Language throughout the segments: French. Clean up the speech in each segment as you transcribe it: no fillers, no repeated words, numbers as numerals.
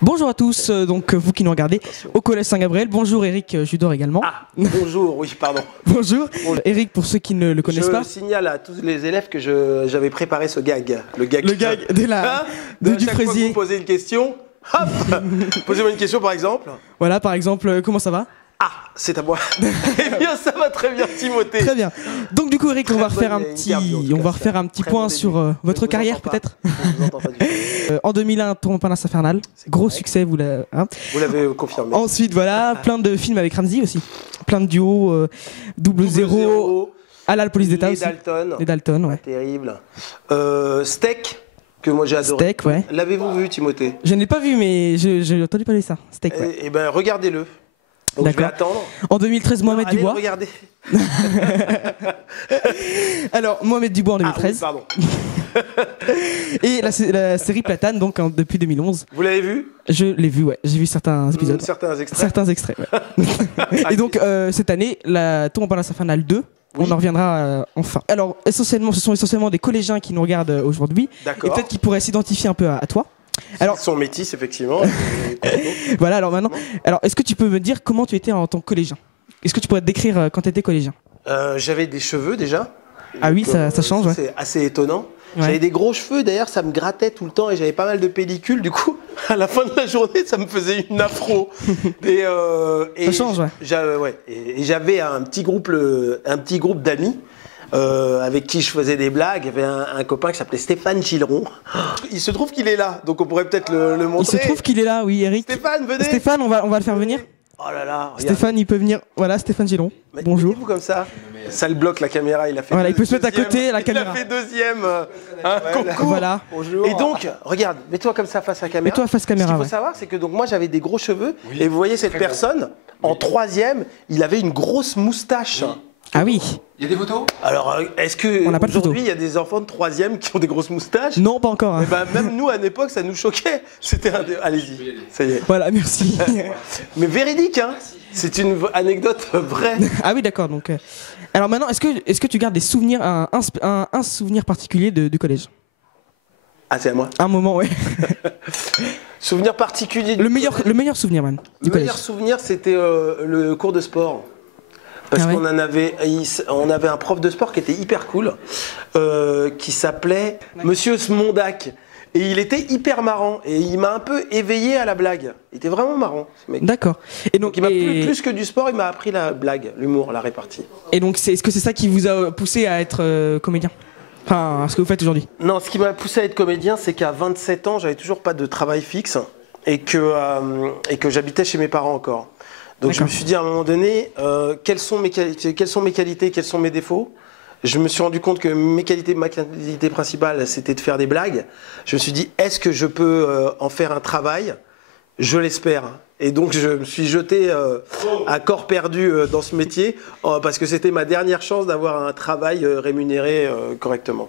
Bonjour à tous, donc vous qui nous regardez au Collège Saint-Gabriel. Bonjour Eric Judor également. Ah, bonjour, oui, pardon. Bonjour. Eric, pour ceux qui ne le connaissent pas. Je signale à tous les élèves que j'avais préparé ce gag. Le gag du chaque fois que fraisier. vous posez une question, hop, posez-moi une question par exemple. Voilà, par exemple, comment ça va? Ah, c'est à moi. Eh bien, ça va très bien, Timothée. Très bien. Donc du coup, Eric, on va refaire un bonne petit, interview, en tout cas, on va refaire un petit très point bon sur début. votre Je vous carrière entends pas. peut-être. Je vous entends pas du tout. En 2001, Tour Montparnasse Infernal, gros correct. succès, vous l'avez. Hein. Vous l'avez confirmé. Ensuite, voilà, plein de films avec Ramsey aussi, plein de duos, Double Zéro, à la police d'État les aussi. Dalton. Les Dalton, ouais. Terrible. Steak, que moi j'ai adoré. Steak, ouais. L'avez-vous vu, Timothée? Je n'ai pas vu, mais j'ai entendu parler de ça. Steak, ouais. Eh ben, regardez-le. Donc, je vais D'accord. attendre. En 2013, Mohamed Allez, Dubois. regardez. Alors, Mohamed Dubois en Ah, oui, 2013. pardon. Et la série Platane, donc depuis 2011. Vous l'avez vu? Je l'ai vu, ouais. J'ai vu certains épisodes. Certains extraits. Certains extraits, ouais. Et donc, cette année, la Tour Montparnasse Infernal 2. Oui. On en reviendra enfin. Alors, essentiellement, ce sont essentiellement des collégiens qui nous regardent aujourd'hui. Et D'accord. peut-être qu'ils pourraient s'identifier un peu à toi. Alors, Ils sont métis, effectivement. voilà, alors maintenant, est-ce que tu peux me dire comment tu étais en tant que collégien? Est-ce que tu pourrais te décrire quand tu étais collégien? J'avais des cheveux déjà. Ah oui, Donc, ça change, ouais. C'est assez étonnant. Ouais. J'avais des gros cheveux, d'ailleurs, ça me grattait tout le temps et j'avais pas mal de pellicules. Du coup, à la fin de la journée, ça me faisait une afro. Ça change, ouais. Et j'avais un petit groupe d'amis. Avec qui je faisais des blagues. Il y avait un copain qui s'appelait Stéphane Gilleron. Il se trouve qu'il est là, donc on pourrait peut-être le Il montrer. se trouve qu'il est là, oui, Eric. Stéphane, venez. Stéphane, on va le faire venir. Oh là là, regarde. Stéphane, il peut venir. Voilà, Stéphane Gillon. Bonjour. Mettez-vous comme ça. Ça le bloque la caméra. Il a fait. Voilà, il peut se mettre à côté, la caméra. Il a fait deuxième. Concours. Voilà. Bonjour. Et donc, regarde, mets-toi comme ça face à la caméra. Mets-toi face caméra, Ce qu'il faut ouais. savoir, c'est que donc moi j'avais des gros cheveux et vous voyez cette personne en troisième, il avait une grosse moustache. Ah oui. Il y a des photos? Alors, est-ce que On n'a pas de aujourd'hui photo. il y a des enfants de troisième qui ont des grosses moustaches? Non, pas encore. hein. Eh ben, même nous à l'époque, ça nous choquait. C'était un. Allez-y, ça y est. Voilà, merci. Mais véridique, hein. C'est une anecdote vraie. Ah oui, d'accord. Donc, alors maintenant, est-ce que tu gardes des souvenirs, un souvenir particulier du collège? Ah, c'est à moi. Un moment, ouais. Souvenir particulier. Le meilleur souvenir même du Le collège. meilleur souvenir, c'était le cours de sport. Parce Ah ouais. on avait un prof de sport qui était hyper cool, qui s'appelait Monsieur Smondac. Et il était hyper marrant. Et il m'a un peu éveillé à la blague. Il était vraiment marrant, ce mec. D'accord. Et Donc il m'a plus que du sport, il m'a appris la blague, l'humour, la répartie. Et donc, est-ce que c'est ça qui vous a poussé à être comédien? Enfin, à ce que vous faites aujourd'hui? Non, ce qui m'a poussé à être comédien, c'est qu'à 27 ans, j'avais toujours pas de travail fixe et que j'habitais chez mes parents encore. Donc je me suis dit à un moment donné, quelles sont mes qualités, quelles sont mes défauts. Je me suis rendu compte que ma qualité principale, c'était de faire des blagues. Je me suis dit, est-ce que je peux en faire un travail? Je l'espère. Et donc je me suis jeté à corps perdu dans ce métier parce que c'était ma dernière chance d'avoir un travail rémunéré correctement.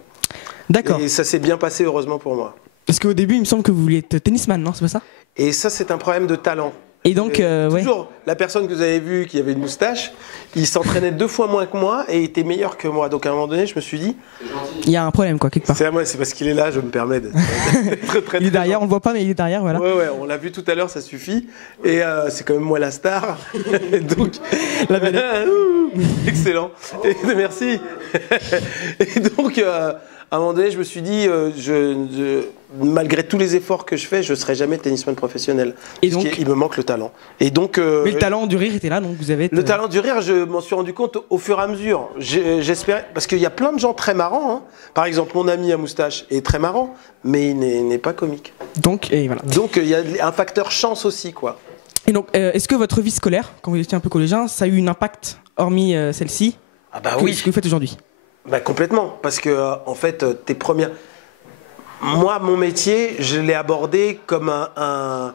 D'accord. Et ça s'est bien passé heureusement pour moi. Parce qu'au début, il me semble que vous vouliez être tennisman, non? C'est pas ça? Et ça, c'est un problème de talent. Et donc, ouais. Toujours, la personne que vous avez vue qui avait une moustache, il s'entraînait 2 fois moins que moi et était meilleur que moi. Donc à un moment donné, je me suis dit, Il y a un problème, quoi, quelque part. c'est à moi, c'est parce qu'il est là, je me permets d'être très Il est derrière, on le voit pas, mais il est derrière, voilà. Ouais, on l'a vu tout à l'heure, ça suffit. Et c'est quand même moi la star. Et donc, La vedette. excellent. Et merci. Et donc, à un moment donné, je me suis dit, malgré tous les efforts que je fais, je ne serai jamais tennisman professionnel. Et Parce donc qu'il me manque le talent. Et donc, Mais le talent du rire était là, donc vous avez... le talent du rire, je m'en suis rendu compte au fur et à mesure. J'espérais, parce qu'il y a plein de gens très marrants. Hein. Par exemple, mon ami à moustache est très marrant, mais il n'est pas comique. Donc, et voilà. Donc, il y a un facteur chance aussi, quoi. Et donc, est-ce que votre vie scolaire, quand vous étiez un peu collégien, ça a eu un impact, hormis celle-ci, Ah bah ce oui. que vous faites aujourd'hui? Bah complètement, parce que en fait, tes premières... Moi, mon métier, je l'ai abordé comme un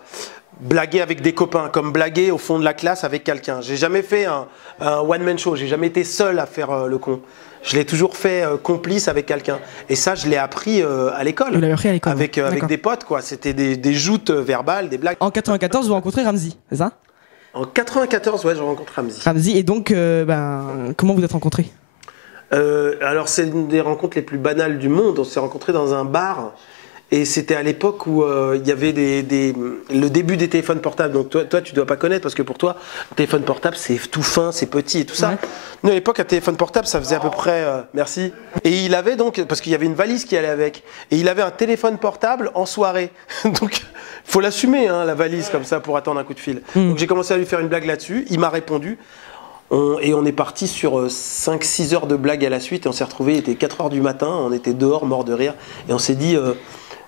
blaguer avec des copains, comme blaguer au fond de la classe avec quelqu'un. J'ai jamais fait un one-man show, j'ai jamais été seul à faire le con. Je l'ai toujours fait complice avec quelqu'un. Et ça, je l'ai appris à l'école. Vous l'avez appris à l'école, avec d'accord. des potes, quoi. C'était des joutes verbales, des blagues. En 94, vous rencontrez Ramsey, c'est ça? En 94, ouais, je rencontre Ramsey. Ramsey, et donc, comment vous êtes rencontrés? Alors, c'est une des rencontres les plus banales du monde. On s'est rencontrés dans un bar. Et c'était à l'époque où il y avait le début des téléphones portables. Donc toi, tu dois pas connaître parce que pour toi, le téléphone portable, c'est tout fin, c'est petit et tout ça. Ouais. Nous, à l'époque, un téléphone portable, ça faisait à peu près... merci. Et il avait donc, parce qu'il y avait une valise qui allait avec, et il avait un téléphone portable en soirée. Donc, il faut l'assumer, hein, la valise, comme ça, pour attendre un coup de fil. Donc j'ai commencé à lui faire une blague là-dessus. Il m'a répondu. Et on est parti sur 5-6 heures de blagues à la suite. Et on s'est retrouvés, il était 4 heures du matin. On était dehors, morts de rire. Et on s'est dit...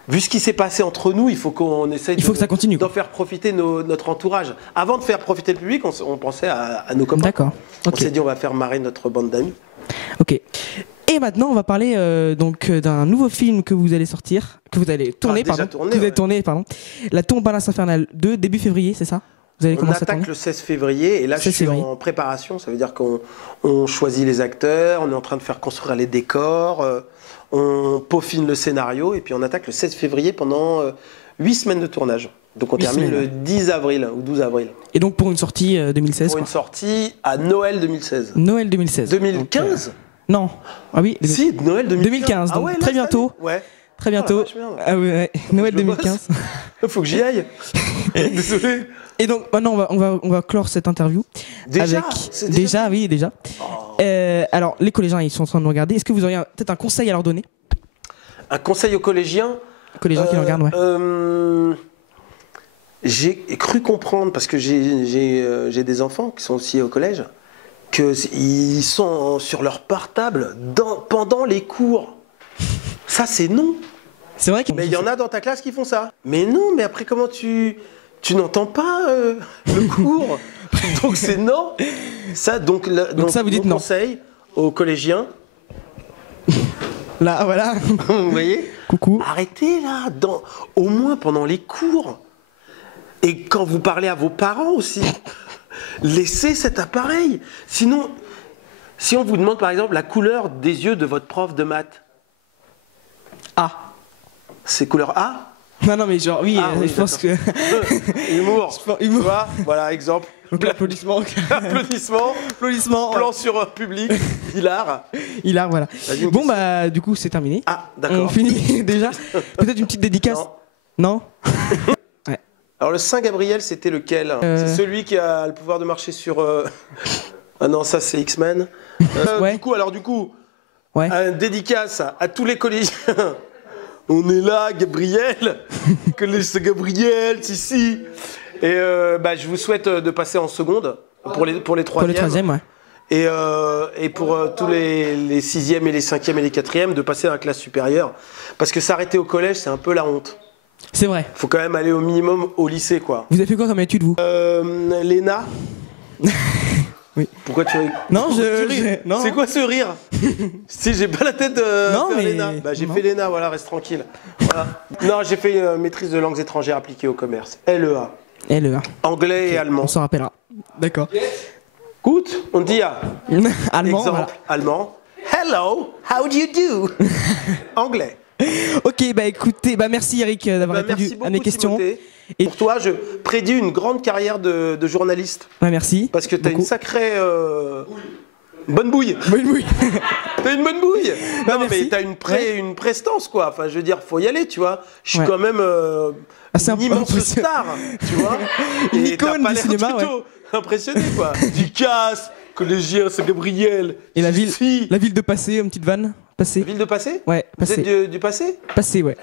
vu ce qui s'est passé entre nous, il faut qu'on essaye que ça continue, d'en faire profiter notre entourage. Avant de faire profiter le public, on pensait à nos copains. D'accord. On s'est dit on va faire marrer notre bande d'amis. Ok. Et maintenant, on va parler donc d'un nouveau film que vous allez sortir, que vous allez tourner, pardon. La Tombe à l'As Infernale 2, début février, c'est ça? Vous allez commencer à tourner? On attaque le 16 février et là je suis en préparation. Ça veut dire qu'on choisit les acteurs, on est en train de faire construire les décors, on peaufine le scénario et puis on attaque le 16 février pendant 8 semaines de tournage. Donc on termine le 10 avril ou 12 avril. Et donc pour une sortie 2016? Pour une sortie à Noël 2016. Noël 2016. 2015 donc, non. Ah oui. Si, Noël 2015. Donc ah ouais, là, très bientôt. Ouais. Très bientôt. Ah ouais. Noël 2015. Faut que j'y aille. Désolé. Et donc maintenant on va clore cette interview. Déjà, déjà. Oh. Alors les collégiens ils sont en train de nous regarder. Est-ce que vous auriez peut-être un conseil à leur donner? Un conseil aux collégiens? Collégiens qui nous regardent, ouais. J'ai cru comprendre, parce que j'ai des enfants qui sont aussi au collège, qu'ils sont sur leur portable pendant les cours. Ça, c'est non. C'est vrai. Mais il y en a dans ta classe qui font ça. Mais non, mais après, comment tu n'entends pas le cours? Donc c'est non. Ça, donc ça, vous dites non. Conseil aux collégiens. Là, voilà. Vous voyez? Coucou. Arrêtez là, au moins pendant les cours. Et quand vous parlez à vos parents aussi, laissez cet appareil. Sinon, si on vous demande par exemple la couleur des yeux de votre prof de maths. A. C'est couleur A? Non, mais genre, oui, je pense que... Humour. Humour. Tu vois, voilà, exemple. Donc l'applaudissement. Applaudissement. Plan sur public. Hilar, voilà. Bon, bah, du coup, c'est terminé. Ah, d'accord. On finit déjà. Peut-être une petite dédicace? Non. Ouais. Alors, le Saint Gabriel, c'était lequel? C'est celui qui a le pouvoir de marcher sur... Ah non, ça, c'est X-Men. Ouais. Du coup, ouais. Un dédicace à tous les collégiens. On est là, Gabriel. C'est Gabriel, si. Et je vous souhaite de passer en seconde pour les troisièmes. Pour les troisièmes, ouais. Et pour tous les sixièmes et les cinquièmes et les quatrièmes, de passer dans la classe supérieure. Parce que s'arrêter au collège, c'est un peu la honte. C'est vrai. Faut quand même aller au minimum au lycée, quoi. Vous avez fait quoi comme étude, vous? L'ENA. Oui. Pourquoi tu ris? Non, non. C'est quoi ce rire? Si j'ai pas la tête de faire l'ENA. J'ai fait l'ENA, voilà, reste tranquille. Voilà. Non, j'ai fait une maîtrise de langues étrangères appliquées au commerce. LEA. LEA. Anglais et allemand. On s'en rappellera. D'accord. Écoute, on dit allemand. Exemple, voilà. allemand. Hello, how do you do? Anglais. Ok, bah écoutez, merci Eric d'avoir répondu à mes questions. Timothée. Et pour toi, je prédis une grande carrière de journaliste. Ouais, merci. Parce que tu as une sacrée bonne bouille. Bonne bouille. T'as une bonne bouille. Non, merci. mais t'as une prestance, quoi. Enfin, je veux dire, faut y aller, tu vois. Je suis quand même une immense star, tu vois. Une et icône du cinéma, plutôt impressionné, quoi. Ducasse, collégien, c'est Gabriel. Et la ville de Passé, une petite vanne. Passé. La ville de Passé? Ouais, Passé. Vous êtes du Passé? Passé, ouais.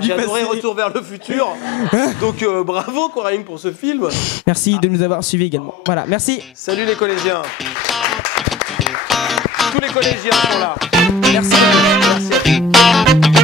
J'ai adoré Retour vers le futur. Donc bravo Coraline pour ce film. Merci de nous avoir suivis également. Voilà, merci. Salut les collégiens. Tous les collégiens sont là. Merci. Merci à tous.